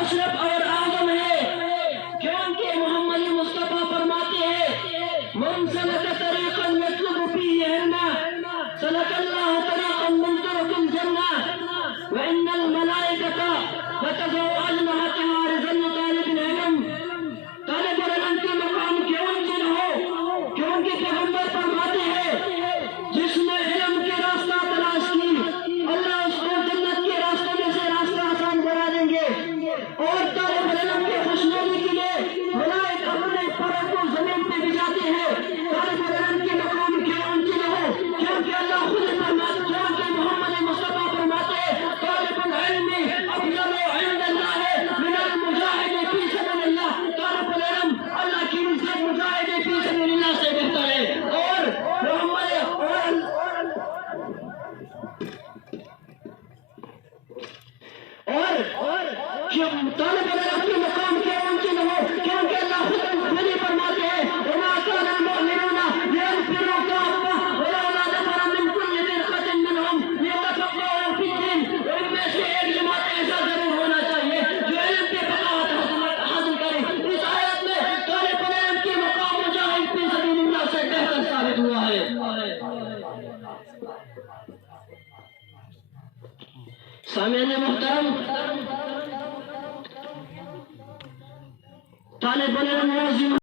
اشرف اور اعظم ہے، کیونکہ محمد مصطفیٰ فرماتے ہیں من سلک طریقا یطلب فیہ علما سلک اللہ طریقا من طرق الجنہ وان الملائکۃ لتضع اجنحتها لرضا طالب العلم۔ طالب علم کے مقام کیوں اونچے ہو؟ کیونکہ پیغمبر فرماتے ہیں جس نے علم کے راستہ تلاش کی اللہ اس کو جنت کے راستوں میں سے راستہ آسان بنا دیں گے، اور طالب علم کے خوشنودی کے لیے ملائک اپنے پروں کو زمین پہ بچھاتے ہیں۔ طالب علم کے مقام کیوں اونچے ہو؟ کیونکہ اللہ خود فرماتے، کیونکہ محمد مصطفیٰ فرماتے ہیں طالب العلم افضل عند اللہ من المجاہد فی سبیل اللہ۔ طالب العلم اللہ کی نزدیک مجاہد فی سبیل اللہ سے بہتر ہے۔ اور طالب علم کے مقام کے اونچے نہ ہو کیونکہ اللہ خود ہی فرماتے ہیں وما كان المؤمنون لينفروا كافة ولولا نفر من كل فرقة منهم ليتفقهوا في الدين۔ ان میں سے ایک جماعت ایسا ضرور ہونا چاہیے جو علم پہ فقاہت حاصل کرے۔ اس آیت میں طالب علم کے مقام مجاہد فی سبیل اللہ سے بہتر ثابت ہوا ہے۔ سامعین محترم، طالب علم